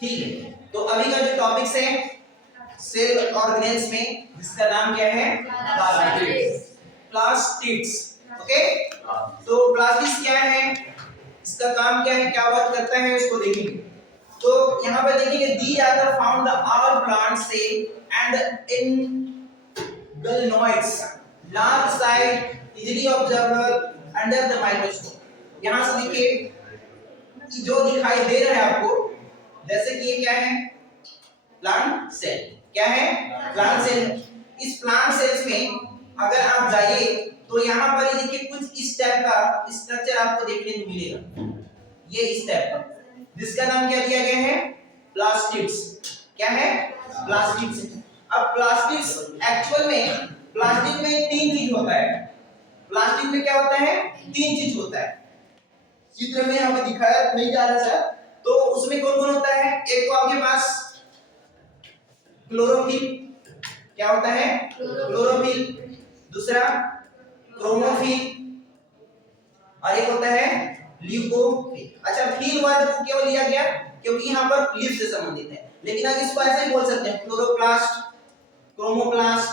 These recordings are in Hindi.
ठीक है, तो अभी का जो टॉपिक्स है सेल ऑर्गेनेल्स में, जिसका नाम क्या है? प्लास्टिड्स। ओके, तो प्लास्टिड्स क्या है, इसका काम क्या है, क्या वर्क करता है, इसको देखेंगे। तो यहाँ पर देखेंगे these are the found all plant cell and in gallinoids large size easily observable under the microscope। यहाँ से देखिए जो दिखाई दे रहा है आपको, जैसे कि ये क्या है, प्लांट सेल। क्या है? Plant cell. इस प्लांट सेल्स में अगर आप जाइए तो यहाँ पर ये देखिए कुछ इस टाइप का स्ट्रक्चर आपको देखने को मिलेगा, ये इस टाइप का, जिसका नाम क्या दिया गया है? प्लास्टिड्स। क्या है? प्लास्टिड्स। अब प्लास्टिड्स एक्चुअल में, प्लास्टिक में तीन चीज होता है। प्लास्टिक में क्या होता है? तीन चीज होता है। चित्र में हमें दिखाया नहीं जा रहा सर, तो उसमें कौन कौन होता है? एक तो आपके पास क्लोरोफिल। क्या होता है? क्लोरोफिल। दूसरा क्रोमोफिल, और एक होता है ल्यूकोफिल। अच्छा, फिल वर्ड क्यों लिया गया? क्योंकि यहाँ पर लीफ से संबंधित है, लेकिन आप इसको ऐसे ही बोल सकते हैं, क्लोरोप्लास्ट, क्रोमोप्लास्ट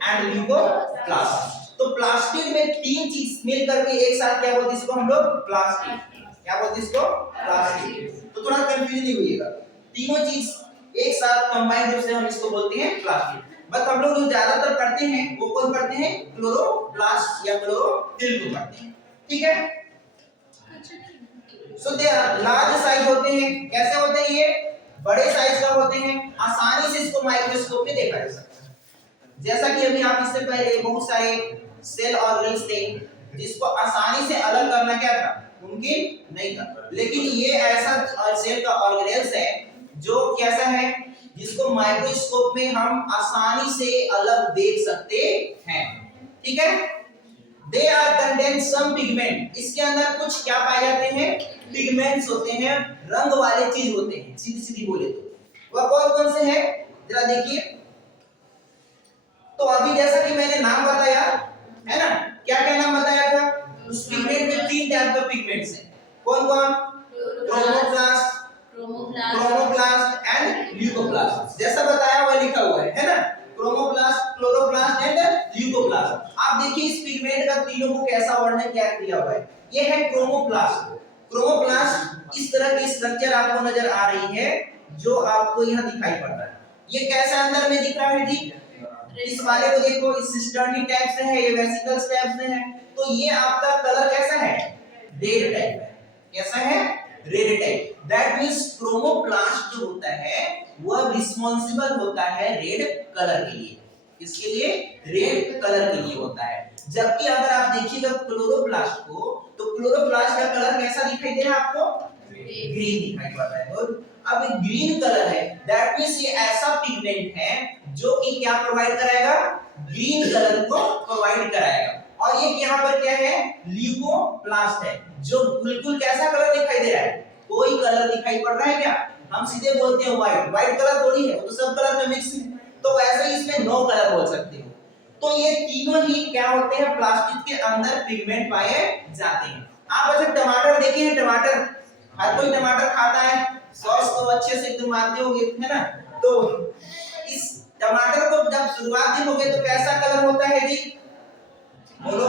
एंड ल्यूकोप्लास्ट। तो प्लास्टिड में तीन चीज मिल करके एक साथ क्या बोलते हैं इसको हम लोग? प्लास्टिड। क्या बोलते हैं इसको? प्लास्टिड। तो थोड़ा कंफ्यूजन नहीं होइएगा, तीनों चीज एक साथ कंबाइंड रूप से हम इसको बोलते हैं प्लास्टिड। बट हम लोग जो ज्यादातर पढ़ते हैं वो कौन पढ़ते हैं? क्लोरोप्लास्ट या क्लोरोफिल को पढ़ते हैं। ठीक है, सो दे लार्ज साइज होते हैं। कैसे होते हैं ये? बड़े साइज का होते हैं, आसानी से इसको माइक्रोस्कोप में देखा जा सकता है। जैसा कि अभी आप इससे पहले बहुत सारे सेल ऑर्गेन्स थे जिसको आसानी से अलग करना क्या था? मुमकिन नहीं था, लेकिन ये ऐसा सेल का ऑर्गेनेल्स है जो कैसा है, जिसको माइक्रोस्कोप में हम आसानी से अलग देख सकते हैं। ठीक है, they are contain some pigment. इसके अंदर कुछ क्या पाए जाते हैं? पिगमेंट्स होते हैं, रंग वाले चीज होते हैं। सीधी सीधी बोले तो वह कौन कौन से हैं, जरा देखिए। तो अभी जैसा कि मैंने नाम बताया है ना, क्या क्या नाम बताया था? उस पिगमेंट में तीन टाइप का पिगमेंट्स हैं। कौन कौन? Chromoplast, chromoplast and leucoplast. जैसा बताया वह लिखा हुआ है ना, क्रोमोप्लास्ट, क्लोरोप्लास्ट एंड ल्यूकोप्लास्ट। आप देखिए इस पिगमेंट का तीनों को कैसा वर्णन किया हुआ है। ये है क्रोमोप्लास्ट। क्रोमोप्लास्ट इस तरह की स्ट्रक्चर आपको नजर आ रही है जो आपको यहाँ दिखाई पड़ रहा है। ये कैसा अंदर में दिख रहा है जी? इस वाले को देखो, इस सिस्टर्नी टाइप से है, ये वेसिकल्स टाइप से है। तो ये आपका कलर कैसा है? रेड टाइप है। कैसा है? Red type. That means chromoplast जो होता है वह रिस्पांसिबल होता है रेड कलर के लिए। इसके लिए रेड कलर के लिए होता है। जबकि अगर आप देखिएगा क्लोरोप्लास्ट को, तो क्लोरोप्लास्ट का कलर कैसा दिखाई दे रहा है आपको? ग्रीन दिखाई पड़ रहा है। और अब ग्रीन कलर है, दैट मींस ये ऐसा पिगमेंट है जो कि क्या प्रोवाइड कराएगा? ग्रीन कलर को प्रोवाइड कराएगा। और ये यहाँ पर क्या है? ल्यूकोप्लास्ट है, जो बिल्कुल कैसा कलर दिखाई दे रहा है? कोई कलर दिखाई पड़ रहा है क्या? हम सीधे बोलते हैं व्हाइट। व्हाइट कलर थोड़ी है, वो तो सब कलर में मिक्स है। तो वैसे ही इसमें नो कलर बोल सकते हो। तो ये तीनों ही क्या होते हैं? प्लास्टिक के अंदर पिगमेंट पाए जाते हैं। आप अच्छा टमाटर देखिए, टमाटर हर कोई टमाटर खाता है, सॉस तो अच्छे से एकदम मारते होंगे, है ना? तो इस टमाटर को जब शुरुआत में होगे तो कैसा कलर होता है जी? बोलो।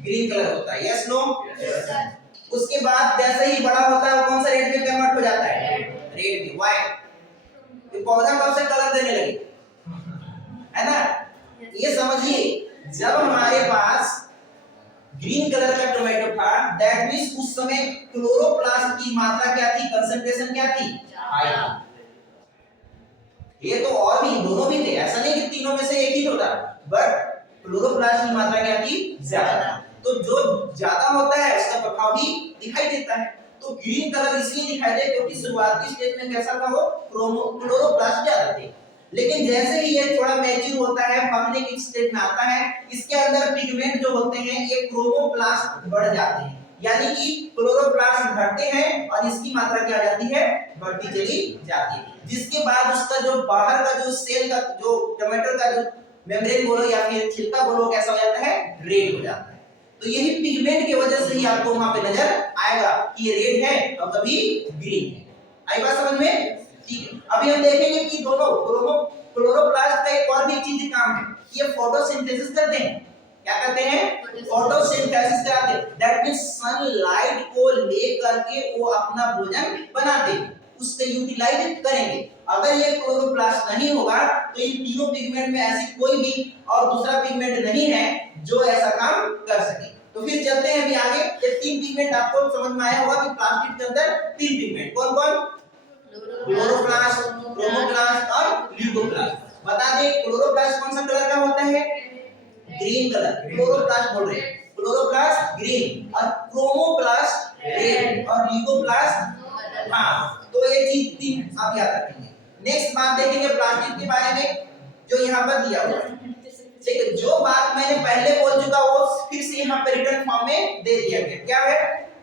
ग्रीन कलर होता है। Yes no? उसके बाद जैसे ही बड़ा होता है वो कौन सा रेड में कन्वर्ट हो जाता है? रेड में। व्हाई? ये पौधा कब से कलर देने लगे, है ना? ये समझिए, जब हमारे पास ग्रीन कलर का टोमेटो था, दैट मींस उस समय क्लोरोप्लास्ट की मात्रा क्या थी? कंसंट्रेशन क्या थी? हाई। ये तो और भी दोनों भी थे, ऐसा नहीं कि तीनों में से एक ही होता, बट क्लोरोप्लास्ट की मात्रा क्या थी? ज्यादा। तो जो ज्यादा होता है उसका प्रभाव भी दिखाई देता है। तो ग्रीन कलर इसलिए दिखाई दे क्योंकि शुरुआती स्टेज में कैसा था? वो क्लोरोप्लास्ट ज्यादा थे। लेकिन जैसे ही ये थोड़ा मैच्योर होता है, पकने की स्टेज में आता है, इसके अंदर पिगमेंट जो होते हैं ये क्रोमोप्लास्ट बढ़ जाते हैं। यानी कि क्लोरोप्लास्ट घटते हैं और इसकी मात्रा क्या जाती है? बढ़ती चली जाती है। जिसके बाद उसका जो बाहर का जो सेल का जो टमाटर का जो मेम्ब्रेन बोलो या फिर छिलका बोलो, कैसा हो जाता है? रेड हो जाता है। तो यही पिगमेंट की वजह से ही आपको वहां पे नजर आएगा कि ये रेड है और कभी ग्रीन है। आई बात समझ में? ठीक है, अभी हम देखेंगे कि दोनों क्लोरोप्लास्ट का एक और भी चीज काम है, ये फोटोसिंथेसिस करते हैं। क्या करते हैं? फोटोसिंथेसिस कराते हैं। दैट मींस सनलाइट को लेकर के वो अपना भोजन बनाते हैं, उससे यूटिलाइज करेंगे। अगर ये क्लोरोप्लास्ट नहीं होगा तो इन तीनों पिगमेंट में ऐसी कोई भी और दूसरा पिगमेंट नहीं है जो ऐसा काम कर सके। तो फिर चलते हैं अभी आगे। ये तीन पिगमेंट आपको समझ में आया होगा कि प्लास्टिड के अंदर तीन पिगमेंट कौन कौन? क्लोरोप्लास्ट, क्रोमोप्लास्ट और ल्यूकोप्लास्ट। बता दें क्लोरोप्लास्ट कौन सा कलर का होता है? Green colour. क्लोरोप्लास्ट बोल रहे हैं, क्लोरोप्लास्ट ग्रीन और क्रोमोप्लास्ट रेड और ल्यूकोप्लास्ट। हाँ, तो ये चीज तीन आप याद रखेंगे। नेक्स्ट बात देखेंगे प्लास्टिड के बारे में जो यहाँ पर दिया हुआ है। ठीक है, जो बात मैंने पहले बोल चुका वो फिर से यहाँ पे रिटर्न फॉर्म में दे दिया गया। क्या है?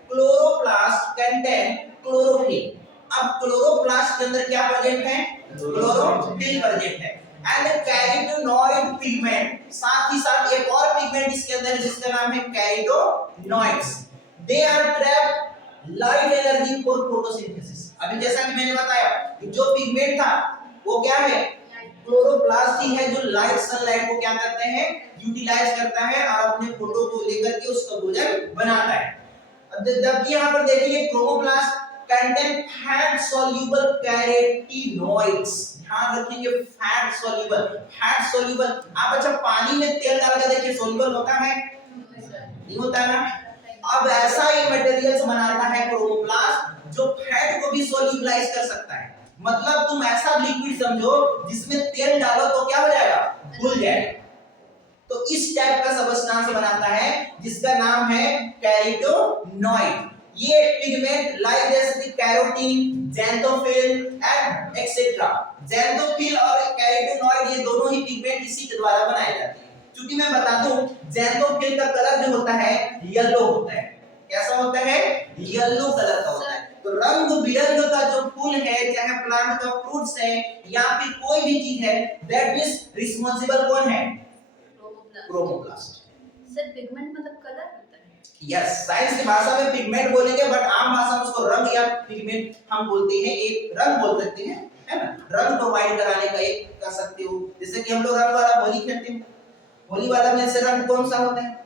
Chloroplast contain chlorophyll. अब क्लोरोप्लास्ट के अंदर क्या प्रेजेंट है? क्लोरोफिल प्रेजेंट है। एंड कैरोटीनॉइड पिगमेंट, साथ ही साथ एक और पिगमेंट इसके अंदर है जिसका नाम है carotenoids. They are trap light energy for photosynthesis. अभी जैसा कि मैंने बताया कि जो पिगमेंट था वो क्या है? क्लोरोप्लास्ट ही है जो लाइट सनलाइट को क्या करते हैं? यूटिलाइज करता है और अपने फोटो को लेकर के उसका भोजन बनाता है। जबकि यहाँ पर देखिए chromoplast contain fat soluble carotenoids. ध्यान रखेंगे फैट सॉल्युबल। आप अच्छा पानी में तेल डाल कर देखिए सॉल्युबल होता है? नहीं होता ना। अब ऐसा एक मटेरियल बनाता है क्रोमोप्लास्ट जो फैट को भी सॉल्युबलाइज कर सकता है। मतलब तुम ऐसा लिक्विड समझो जिसमें तेल डालो तो क्या हो जाएगा? घुल जाएगा। तो इस टाइप का सब्सटेंस बनाता है जिसका नाम है कैरोटीनॉइड। ये पिगमेंट लाइक जैसे carotene, xanthophyll and etcetera. Xanthophyll और कैरोटीनॉइड ये दोनों ही पिगमेंट इसी के द्वारा बनाए जाते हैं। क्योंकि मैं बता दूं ज़ैंथोफिल का कलर जो होता है येलो होता है। कैसा होता है? येलो कलर का होता है। तो रंग बिरंग का जो फूल है, चाहे प्लांट का फ्रूट्स है या फिर कोई भी चीज है, दैट मींस रिस्पांसिबल कौन है? क्रोमोप्लास्ट। सर पिगमेंट मतलब कलर होता है? यस, साइंस की भाषा में पिगमेंट बोलेंगे बट आम भाषा में उसको रंग या पिगमेंट हम बोलते हैं। एक रंग बोल सकते हैं, है ना? रंग प्रोवाइड कराने का एक कर सकते हो। जैसे कि हम लोग रंग वाला होली खेलते हैं, होली वाला में से रंग कौन सा होता है?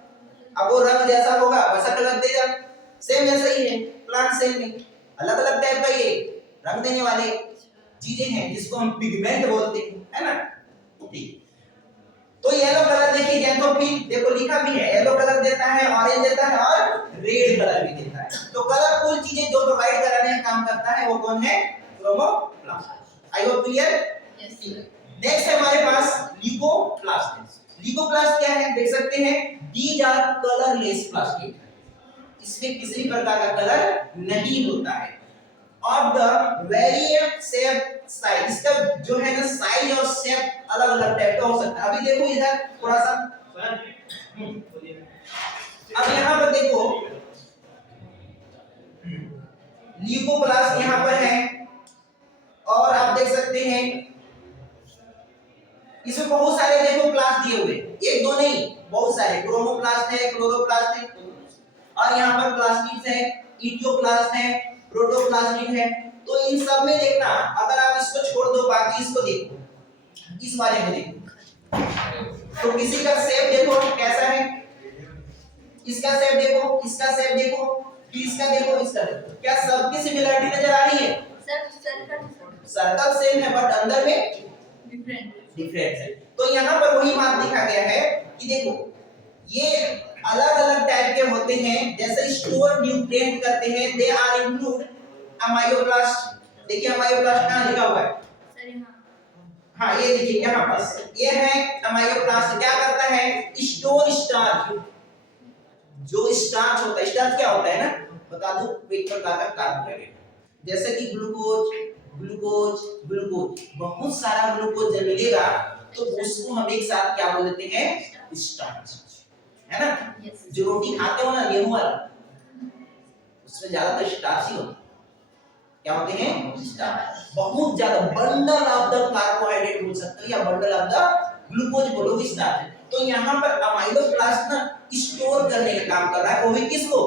अब वो रंग जैसा होगा वैसा कलर देगा। सेम ऐसा ही है प्लांट सेल में, अलग अलग टाइप का ये रंग देने वाले चीजें हैं जिसको हम पिगमेंट बोलते हैं, है ना? ठीक। तो येलो कलर देखिए ज़ैंथोफिल, देखो लिखा भी है, येलो कलर देता है, ऑरेंज देता है और रेड कलर भी देता है। तो कलरफुल चीजें जो प्रोवाइड कराने का काम करता है वो कौन है? Chromoplast. I hope clear? Yes. Next है हमारे पास ल्यूकोप्लास्ट। ल्यूकोप्लास्ट क्या है देख सकते हैं, दीज आर कलरलेस प्लास्टिड। इसमें किसी भी प्रकार का कलर नहीं होता है। और द वेरिएंट शेप साइज, इसका जो है ना साइज और शेप अलग अलग टाइप का हो सकता है। अभी देखो इधर थोड़ा सा, अब यहाँ पर देखो ल्यूकोप्लास्ट यहाँ पर है और आप देख सकते हैं इसमें बहुत सारे देखो प्लास्ट दिए हुए, एक दो नहीं बहुत सारे। क्रोमोप्लास्ट है, क्लोरोप्लास्ट है और यहाँ पर प्लास्टिड्स है, इटियोप्लास्ट है, प्रोटोप्लास्टिड है। तो इन सब में देखना, अगर आप इसको छोड़ दो बाकी इसको देखो, इस वाले में देखो तो किसी का शेप देखो कैसा है, इसका शेप देखो, इसका शेप देखो, फिर इसका देखो, इसका देखो, क्या सबकी सिमिलरिटी नजर आ रही है? सर्कल सेम है बट अंदर में डिफरेंस है। तो यहाँ पर वही बात दिखा गया है कि देखो ये अलग अलग टाइप के होते हैं, जैसे स्टोर न्यूट्रिएंट करते हैं। They are include amyloplast. देखिए अमाइलोप्लास्ट कहाँ लिखा हुआ है? सर यहाँ, हाँ ये देखिए यहाँ पर ये है अमाइलोप्लास्ट। क्या करता है? Store starch. जो स्टार्च होता है, स्टार्च क्या होता है ना बता दो, एक प्रकार का कार्बोहाइड्रेट जैसे कि ग्लूकोज ग्लूकोज ग्लूकोज, बहुत सारा ग्लूकोज जब मिलेगा तो उसको हम एक साथ क्या बोल देते हैं? स्टार्च, है ना? जो रोटी खाते हो ना गेहूं वाला, उसमें ज्यादातर स्टार्च ही होता है। क्या होते हैं? स्टार्च। बहुत ज्यादा बंडल ऑफ द कार्बोहाइड्रेट बोल सकते हो या बंडल ऑफ द ग्लूकोज बोलो स्टार्च। तो यहाँ पर अमाइलोप्लास्ट ना स्टोर करने का काम कर रहा है, वो भी किसको?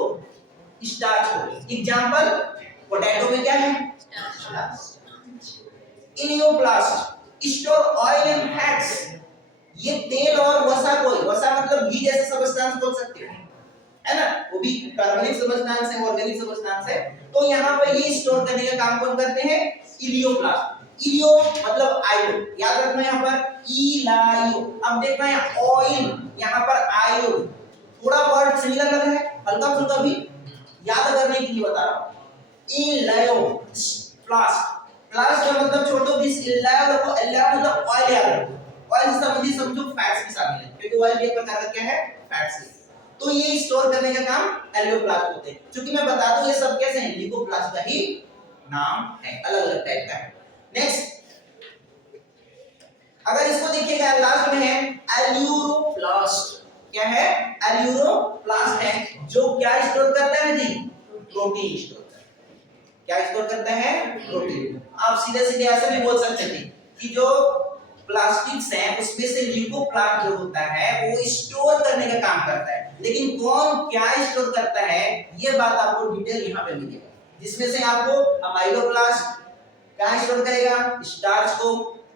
स्टार्च को। एग्जांपल पोटैटो में क्या है? इलियोब्लास्ट। इलियोब्लास्ट स्टोर ऑयल एंड फैट्स, ये तेल और वसा को, वसा मतलब घी जैसे सब्सटेंस बोल सकते हो, है ना, वो भी कार्बनिक सब्सटेंस है, ऑर्गेनिक सब्सटेंस है। तो यहाँ पर ये स्टोर करने का काम कौन करते हैं? इलियोब्लास्ट। इलियो मतलब आयो, याद रखना यहाँ पर इलायो। अब देखना यहाँ ऑयल, यहाँ पर आयो, थोड़ा वर्ड सिमिलर लग रहा है, हल्का फुल्का भी याद करने के लिए बता रहा हूँ। इलायो प्लास्ट, प्लास्ट का मतलब छोटो बीस, इलायो मतलब ऑयल याद रखो। ऑयल से संबंधित समझो फैट्स भी शामिल है, क्योंकि ऑयल भी एक प्रकार का क्या है? फैट्स है। तो ये स्टोर करने का काम एलियोब्लास्ट होते हैं। क्योंकि मैं बता दूं ये सब कैसे हैं, लिकोप्लास्ट का ही नाम है, अलग अलग टाइप का है। नेक्स्ट अगर इसको देखिएगा लास्ट में है एल्यूरोप्लास्ट। क्या है? एल्यूरोप्लास्ट है जो क्या स्टोर करता है जी? प्रोटीन स्टोर करता है। क्या स्टोर करता है? प्रोटीन। आप सीधे सीधे ऐसे भी बोल सकते थे कि जो प्लास्टिक्स हैं उसमें से लिकोप्लास्ट जो होता है वो स्टोर करने का काम करता है, लेकिन कौन क्या स्टोर करता है ये बात आपको डिटेल यहाँ पे मिलेगा, जिसमें से आपको अमाइलोप्लास्ट क्या स्टोर करेगा? स्टार्च को।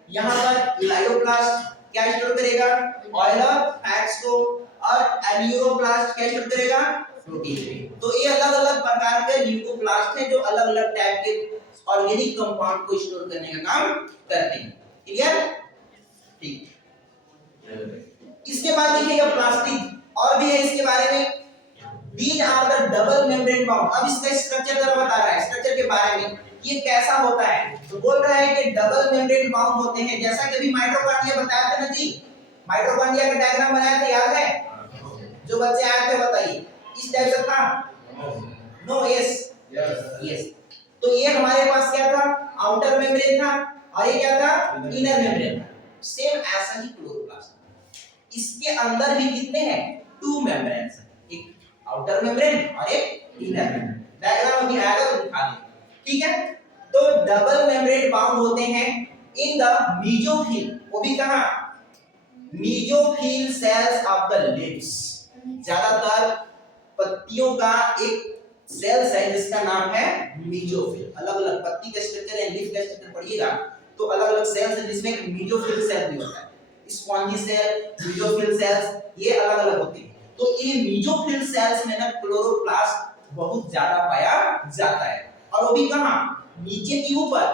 यहाँ पर इलायोप्लास्ट क्या स्टोर करेगा? ऑयल और फैट्स को। और एल्यूरोप्लास्ट क्या स्टोर करेगा? प्रोटीन। तो ये अलग अलग प्रकार के लिकोप्लास्ट हैं जो अलग अलग टाइप के ऑर्गेनिक कंपाउंड को स्टोर करने का काम करते हैं। क्लियर? ठीक। इसके बाद देखिएगा प्लास्टिक और भी है इसके बारे में। These are the double membrane bound। अब इसका स्ट्रक्चर जरा बता रहा है, स्ट्रक्चर के बारे में ये कैसा होता है। तो बोल रहा है कि डबल मेम्ब्रेन बाउंड होते हैं, जैसा कि अभी माइटोकॉन्ड्रिया बताया था ना जी, माइटोकॉन्ड्रिया का डायग्राम बनाया था, याद है? जो बच्चे आए थे बताइए, इस टाइप से था? No, yes yes. तो ये हमारे पास क्या था? आउटर मेम्ब्रेन था, और ये क्या था? इनर मेम्ब्रेन था। सेम ऐसा ही क्लोरोप्लास्ट। इसके अंदर भी कितने हैं? 2 मेम्ब्रेन्स, एक आउटर मेम्ब्रेन और एक इनर मेम्ब्रेन। डायग्राम अभी आएगा तो दिखा देंगे, ठीक है? तो डबल मेम्ब्रेन बाउंड होते हैं इन द मीजोफिल, वो भी कहां? Mesophyll cells of the leaves. ज्यादातर पत्तियों का एक सेल्स है जिसका नाम है मीजोफिल। अलग अलग पत्ती का स्ट्रक्चर है, लीफ का स्ट्रक्चर पढ़िएगा तो अलग अलग सेल्स है, जिसमें एक मीजोफिल सेल भी होता है। स्पॉन्जी सेल, मीजोफिल सेल्स, ये अलग अलग होते हैं। तो ये मीजोफिल सेल्स में ना क्लोरोप्लास्ट बहुत ज्यादा पाया जाता है, और वो भी कहां? नीचे की ऊपर।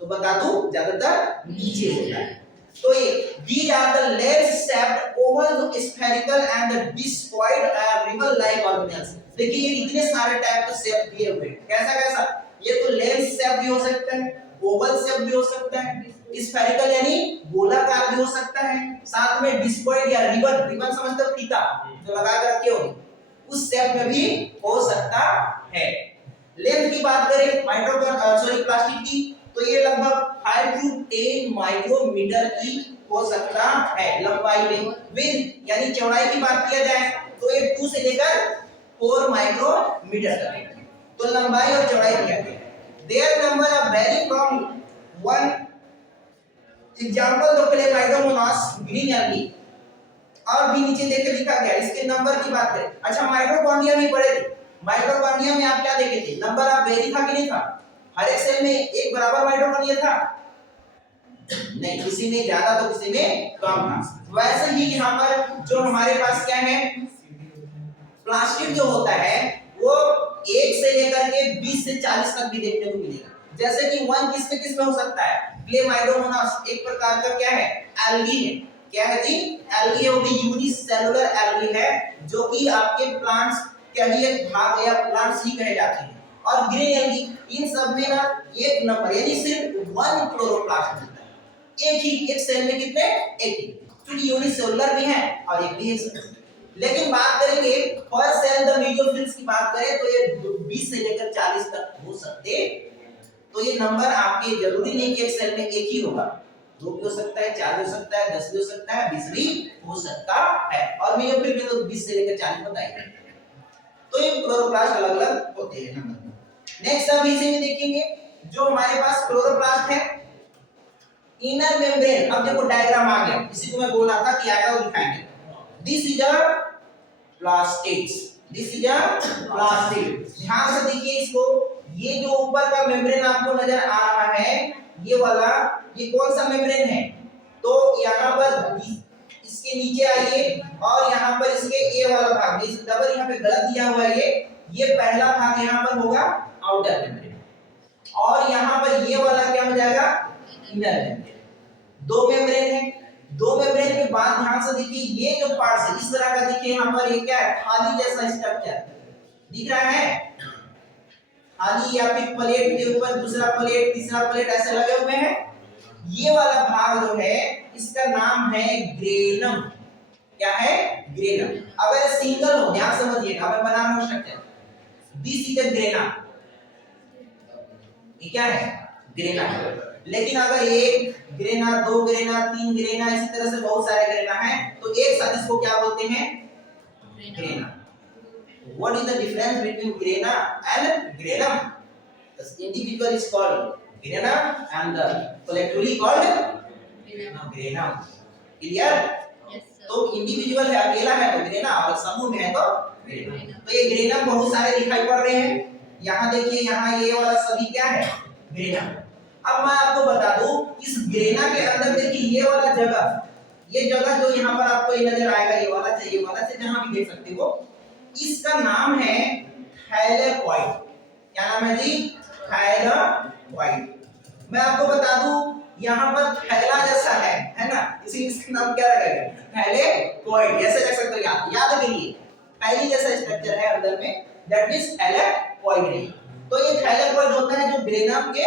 तो बता दूं ज्यादातर नीचे होता है। तो ये these are the lens shaped oval spherical and the discoid ribbon like organelles। देखिए ये इतने सारे टाइप के शेप दिए हुए हैं, कैसा कैसा? ये तो लेंस शेप भी हो सकता है, ओवल शेप भी हो सकता है, स्फेरिकल यानी गोलाकार भी हो सकता है, साथ में डिस्कॉइड या रिबन, रिबन समझते हो फीता जो लगा कर रखे हो, उस शेप में भी हो सकता है। लेंथ की बात करें प्लास्टिक की, तो ये लगभग 5 to 10 माइक्रोमीटर की हो सकता है लंबाई में। विड्थ यानी चौड़ाई की बात किया जाए तो ये 2 से लेकर 4 माइक्रोमीटर तक है। तो लंबाई और चौड़ाई क्या है? There number are very from 1 example दो क्लेमाइडोमोनास ग्रीन एल्गी, और भी नीचे देखे लिखा गया इसके नंबर की बात करें। अच्छा माइटोकॉन्ड्रिया भी पढ़े थे, माइटोकॉन्ड्रिया में आप क्या देखे थे? नंबर ऑफ वेरी था कि नहीं था? हर एक सेल में एक बराबर माइटोकॉन्ड्रिया था? नहीं, किसी में ज्यादा तो किसी में कम था। वैसे ही यहाँ पर जो हमारे पास क्या है, प्लास्टिक जो होता है वो 1 से लेकर के 20 से 40 तक भी देखने को मिलेगा। जैसे कि 1 किस में हो सकता है? क्लेमाइडोमोनास एक प्रकार का क्या है? एल्गी है। क्या है जी? एल्गी है, वो भी यूनिसेलुलर एल्गी है, जो कि आपके प्लांट्स के ही एक भाग या प्लांट्स ही कहे जाते हैं। और ग्रीन एल्गी, इन सब में ना एक नंबर यानी सिर्फ 1 क्लोरोप्लास्ट मिलता है। एक ही एक सेल में कितने? एक ही, क्योंकि यूनिसेलुलर भी है और एक भी है। लेकिन बात करेंगे पर सेल द मेसोफिल्स की बात करें तो ये 20 से लेकर 40 तक हो सकते। तो ये नंबर आपके जरूरी नहीं कि एक सेल में एक ही होगा, 2 भी हो सकता है, 4 भी हो सकता है, 10 भी हो सकता है, 20 भी हो सकता है। और मेसोफिल में तो 20 से लेकर 40 बताएंगे। तो ये क्लोरोप्लास्ट अलग-अलग होते हैं नंबर। नेक्स्ट अब इसी में देखेंगे जो हमारे पास क्लोरोप्लास्ट है इनर मेम्ब्रेन। अब देखो डायग्राम आ गया, इसी को मैं बोल रहा था कि आएगा वो दिखाएंगे। This is a plastics, this is a plastic. ध्यान से देखिए इसको, ये जो ऊपर का मेम्ब्रेन आपको नजर आ रहा है, ये वाला, ये कौन सा मेम्ब्रेन है? तो यहाँ पर इसके नीचे आइए और यहाँ पर इसके ए वाला भाग, इस डबल यहाँ पे गलत दिया हुआ है, ये पहला भाग यहाँ पर होगा आउटर मेम्ब्रेन, और यहाँ पर ये वाला क्या हो जाएगा? Inner membrane. दो मेम्ब्रेन है। दो मेम्ब्रेन के बाद ध्यान से देखिए, ये जो पार्ट्स है इस तरह का देखिए, यहाँ पर ये क्या है? थाली जैसा स्ट्रक्चर दिख रहा है। थाली या फिर प्लेट के ऊपर दूसरा प्लेट, तीसरा प्लेट ऐसे लगे हुए हैं। ये वाला भाग जो है इसका नाम है ग्रेनम। क्या है? ग्रेनम। अगर सिंगल हो, ध्यान समझिएगा, मैं बना रहा हूं structure, this is a grana, ये क्या है? ग्रेना। लेकिन अगर एक ग्रेना, दो ग्रेना, तीन ग्रेना, इसी तरह से बहुत सारे ग्रेना हैं, तो एक साथ इसको क्या बोलते हैं? Grana. What is the difference between grana and granum? The individual is called grana and the collectively called granum. Clear? Yes, sir. तो इंडिविजुअल है, अकेला है तो ग्रेना, और समूह में है तो ग्रेना। तो ये ग्रेना बहुत सारे दिखाई पड़ रहे हैं। यहाँ देखिए, यहाँ ये वाला सभी क्या है? ग्रेना। अब मैं आपको बता दूं, इस ग्रेना के अंदर देखिए ये वाला जगह, ये जगह जो यहाँ पर आपको ये नजर आएगा, ये वाला चाहिए, वाला से जहाँ भी देख सकते हो, इसका नाम है थाइलेकॉइड। क्या नाम है जी? थाइलेकॉइड। मैं आपको बता दूं, यहाँ पर थैला जैसा है ना, इसीलिए इसका नाम क्या रखा गया? थाइलेकॉइड। ऐसे रख सकते हो, याद करिए, थैली जैसा स्ट्रक्चर है अंदर में, दैट मींस थाइलेकॉइड है। तो ये थाइलेकॉइड होता है जो ग्रेनम के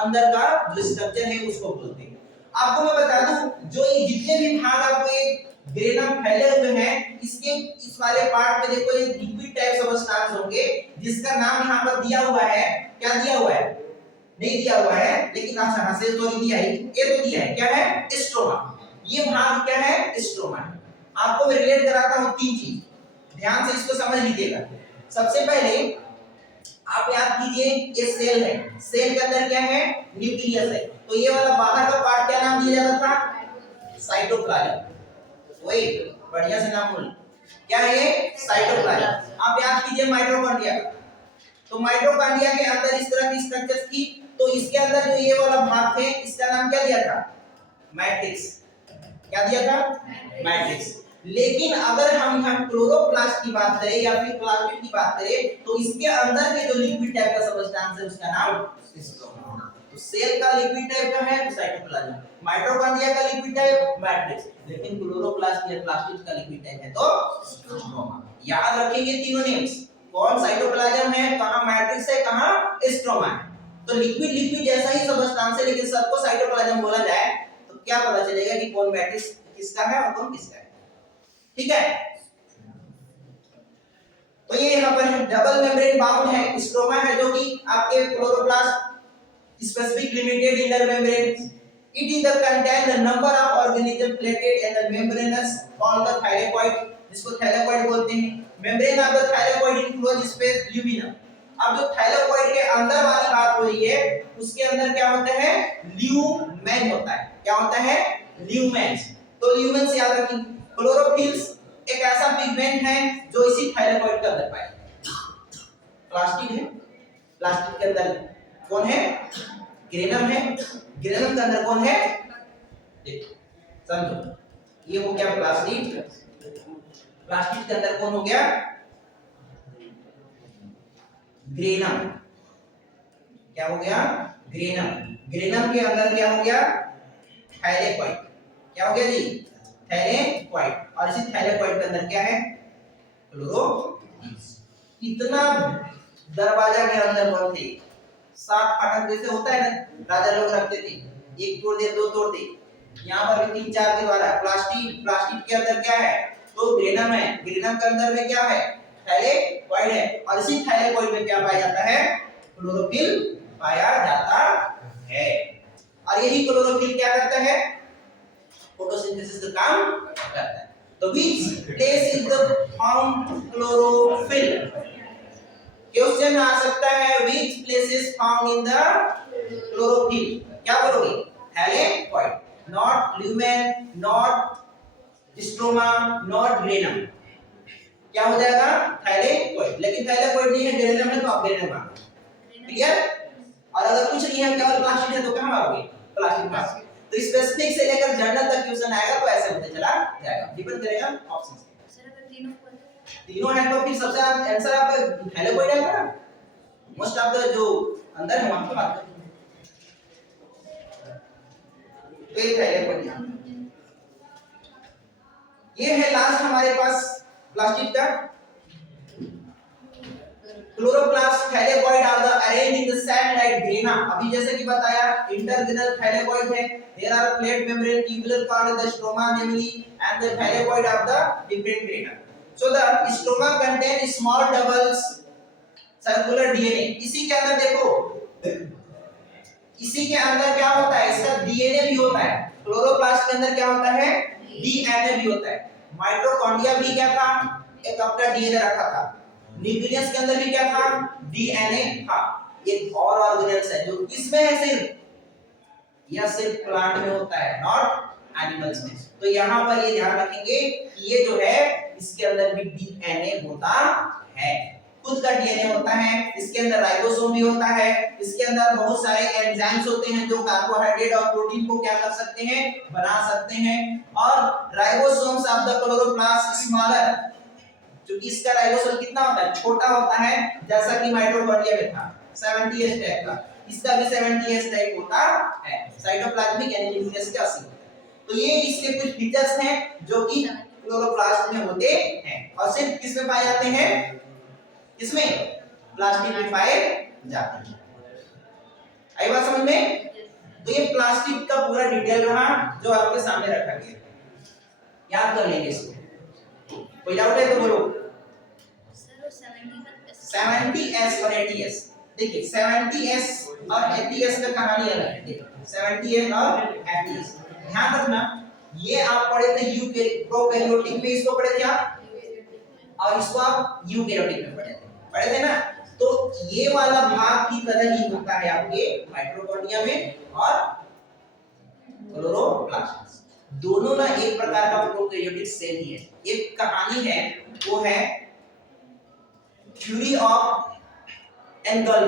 अंदर का जो स्ट्रक्चर है उसको बोलते हैं। आपको मैं बता दूं, जो ये जितने भी भाग आपको ये ग्रेनम फैले हुए हैं, इसके इस वाले पार्ट में देखो, ये लिक्विड टाइप सब्सटेंस होंगे जिसका नाम यहाँ पर दिया हुआ है। क्या दिया हुआ है? नहीं दिया हुआ है, लेकिन अच्छा हाँ से तो नहीं दिया है, ये तो दिया है। क्या है? स्ट्रोमा। ये भाग क्या है? स्ट्रोमा। आपको मैं रिलेट कराता हूँ तीन चीज, ध्यान से इसको समझ लीजिएगा। सबसे पहले आप याद कीजिए, ये सेल है, सेल के अंदर क्या है? न्यूक्लियस है। तो ये वाला बाहर का पार्ट क्या नाम दिया जाता था? साइटोप्लाज्म। वही बढ़िया से नाम बोल, क्या है ये? साइटोप्लाज्म। आप याद कीजिए माइटोकॉन्ड्रिया। तो माइटोकॉन्ड्रिया के अंदर इस तरह की स्ट्रक्चर्स थी, तो इसके अंदर जो ये वाला भाग थे, इसका नाम क्या दिया था? मैट्रिक्स। क्या दिया था? मैट्रिक्स। लेकिन अगर हम यहाँ क्लोरोप्लास्ट की बात करें या फिर प्लाज्मिड की बात करें, तो इसके अंदर के जो लिक्विड टाइप का सब्सटेंस है उसका नाम स्ट्रोमा। तो सेल का लिक्विड टाइप का है तो साइटोप्लाज्म, माइटोकॉन्ड्रिया का लिक्विड टाइप मैट्रिक्स, लेकिन क्लोरोप्लास्ट या प्लास्टिड का लिक्विड टाइप है तो स्ट्रोमा। याद रखेंगे तीनों नेम्स, कौन साइटोप्लाज्म है, कहां मैट्रिक्स है, कहां स्ट्रोमा है। तो लिक्विड लिक्विड जैसा ही सब्सटेंस है, लेकिन सबको साइटोप्लाज्म बोला जाए तो क्या पता चलेगा कि कौन मैट्रिक्स किसका है और कौन किसका है। ठीक है, तो ये यहाँ पर डबल मेम्ब्रेन बाउंड है, स्ट्रोमा है जो कि आपके chloroplast specific limited inner membrane. It is the contain the number of organism plated in the membranous called the thylakoid, जिसको thylakoid बोलते हैं। membrane of the thylakoid enclosed space lumen। अब जो thylakoid के अंदर वाली बात हो रही है, उसके अंदर क्या होता है? ल्यूमेन होता है। क्या होता है? ल्यूमेन। तो ल्यूमेन से याद रखिए, क्लोरोफिल्स एक ऐसा पिगमेंट है जो इसी थाइलेकॉइड के अंदर पाया जाता है। प्लास्टिड है, प्लास्टिड के अंदर कौन है? ग्रेनम है। ग्रेनम के अंदर कौन है? देखो समझो, ये हो गया प्लास्टिड, प्लास्टिड के अंदर कौन हो गया? ग्रेनम। क्या हो गया? ग्रेनम। ग्रेनम के अंदर क्या हो गया? थाइलेकॉइड। क्या हो गया जी? थाइलेकॉइड। और इसी थाइलेकॉइड के अंदर क्या है? क्लोरोफिल्स। इतना दरवाजा के अंदर बंद थे, 7 फाटक जैसे होता है ना, राजा लोग रखते थे, एक तोड़ दे दो तोड़ दे, यहाँ पर भी 3-4 दीवार है। प्लास्टिड, प्लास्टिड के अंदर क्या है? तो ग्रेनम है। ग्रेनम के अंदर में क्या है? थाइलेकॉइड है। और इसी थाइलेकॉइड में क्या पाया जाता है? क्लोरोफिल पाया जाता है। और यही क्लोरोफिल क्या करता है? फोटोसिंथेसिस का काम करता है। तो which place is the found chlorophyll? Question आ सकता है, which places found in the chlorophyll? क्या बोलोगे? Thylakoid, not lumen, not stroma, not granum. क्या हो जाएगा? थाइलेकॉइड। लेकिन थाइलेकॉइड नहीं है, ग्रेनम है, तो आप ग्रेनम मानो। क्लियर? और अगर कुछ नहीं है केवल प्लास्टिक है तो कहां मारोगे? प्लास्टिक मारोगे। तो स्पेसिफिक से लेकर जनरल तक क्वेश्चन आएगा तो ऐसे होते चला जाएगा, डिपेंड करेगा ऑप्शन से। सर अगर तीनों है तो फिर सबसे आंसर आपका हेलोकोइड आएगा ना, मोस्ट ऑफ द जो अंदर है वहां पे बात करेंगे। तो ये हेलोकोइड, ये है लास्ट हमारे पास प्लास्टिक का। Chloroplast thylakoid are the arrange in the sand like grana. अभी जैसे कि बताया इंटरग्रेनल थैलेकॉइड है, there are plate membrane tubular cord the stroma namely and the thylakoid of the different grana. So the stroma contain small doubles circular DNA. इसी के अंदर देखो, इसी के अंदर क्या होता है, इसका डीएनए भी होता है। क्लोरोप्लास्ट के अंदर क्या होता है, डीएनए भी होता है। माइटोकॉन्ड्रिया भी क्या था, एक अपना डीएनए रखा था। न्यूक्लियस के अंदर भी क्या था, डीएनए था। एक और ऑर्गेनेल्स है जो किसमें है, सिर्फ यह सिर्फ प्लांट में होता है, नॉट एनिमल्स में। तो यहां पर ये ध्यान रखेंगे कि ये जो है इसके अंदर भी डीएनए होता है, खुद का डीएनए होता है। इसके अंदर राइबोसोम भी होता है, इसके अंदर बहुत सारे एंजाइम्स होते हैं जो कार्बोहाइड्रेट और प्रोटीन को क्या कर सकते हैं, बना सकते हैं। और ribosomes of the chloroplast smaller, क्योंकि इसका राइबोसोम कितना होता है, छोटा होता है, जैसा कि माइटोकॉन्ड्रिया में था 70s टाइप का, इसका भी 70s टाइप होता है। साइटोप्लाज्मिक यानी न्यूक्लियस के 80 होता है। तो ये इसके कुछ फीचर्स हैं जो कि क्लोरोप्लास्ट में होते हैं और सिर्फ किसमें पाए जाते हैं, किसमें, प्लास्टिक में पाए जाते हैं। आई बात समझ में? तो ये प्लास्टिक का पूरा डिटेल रहा जो आपके सामने रखा गया, याद कर लेंगे इसको। कोई डाउट है तो बोलो। सर 70s और 80s, देखिए 70s और 80s का कहानी अलग है। देखिए 70s और 80s ध्यान रखना, ये आप पढ़े थे यूके प्रोकैरियोटिक में, इसको पढ़े थे आप, और इसको आप यूकैरियोटिक में पढ़े थे ना। तो ये वाला भाग की तरह ही होता है आपके माइटोकॉन्ड्रिया में और क्लोरोप्लास्ट, दोनों ना एक प्रकार का प्रोकैरियोटिक सेल ही है। एक कहानी है, वो है theory of angle.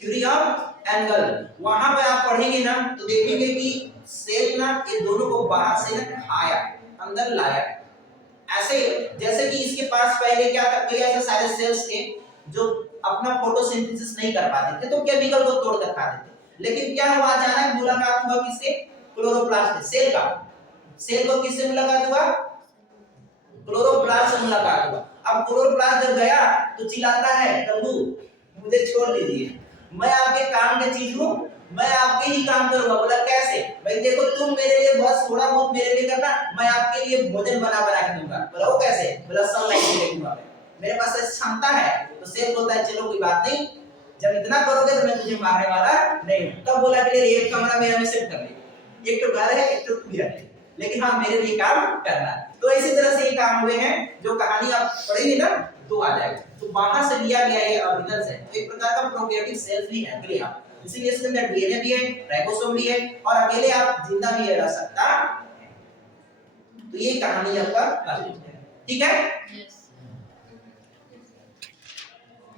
Theory of angle वहां पे आप पढ़ेंगे ना तो देखेंगे कि सेल ना ये दोनों को बाहर से ना खाया, अंदर लाया। ऐसे जैसे कि इसके पास पहले क्या था, कई ऐसे सारे सेल्स थे जो अपना फोटोसिंथेसिस नहीं कर पाते थे तो केमिकल को तोड़ कर खा देते। लेकिन क्या हुआ, अचानक मुलाकात हुआ किससे, क्लोरोप्लास्ट सेल का। सेल को किससे मुलाकात हुआ, क्लोरोप्लास्ट से मुलाकात हुआ। अब क्लोरोप्लास्ट जब गया तो चिल्लाता है, प्रभु मुझे छोड़ दीजिए, मैं आपके काम की चीज हूं, मैं आपके ही काम करूंगा। बोला कैसे, भाई देखो तुम मेरे लिए बस थोड़ा बहुत मेरे लिए करना, मैं आपके लिए भोजन बना बना के दूंगा। बोला वो कैसे, बोला सनलाइट से दूंगा, मेरे पास क्षमता है। तो सेल बोलता है चलो कोई बात नहीं, जब इतना करोगे तो मैं तुझे मारने वाला नहीं हूं। तब बोला कि एक कमरा मेरा में सेट कर ले, एक तो घर है एक तो तू है, लेकिन हाँ मेरे लिए काम करना। तो इसी तरह से ये काम हुए हैं, जो कहानी आप पढ़ेंगे ना तो आ जाएगा। तो बाहर से लिया गया ये ऑर्गेनल्स है, तो एक प्रकार का प्रोकैरियोटिक सेल्स भी है अकेले आप, इसीलिए इसके अंदर डीएनए भी है, राइबोसोम भी है और अकेले आप जिंदा भी रह सकता है। तो ये कहानी आपका प्लास्टिक है, ठीक है।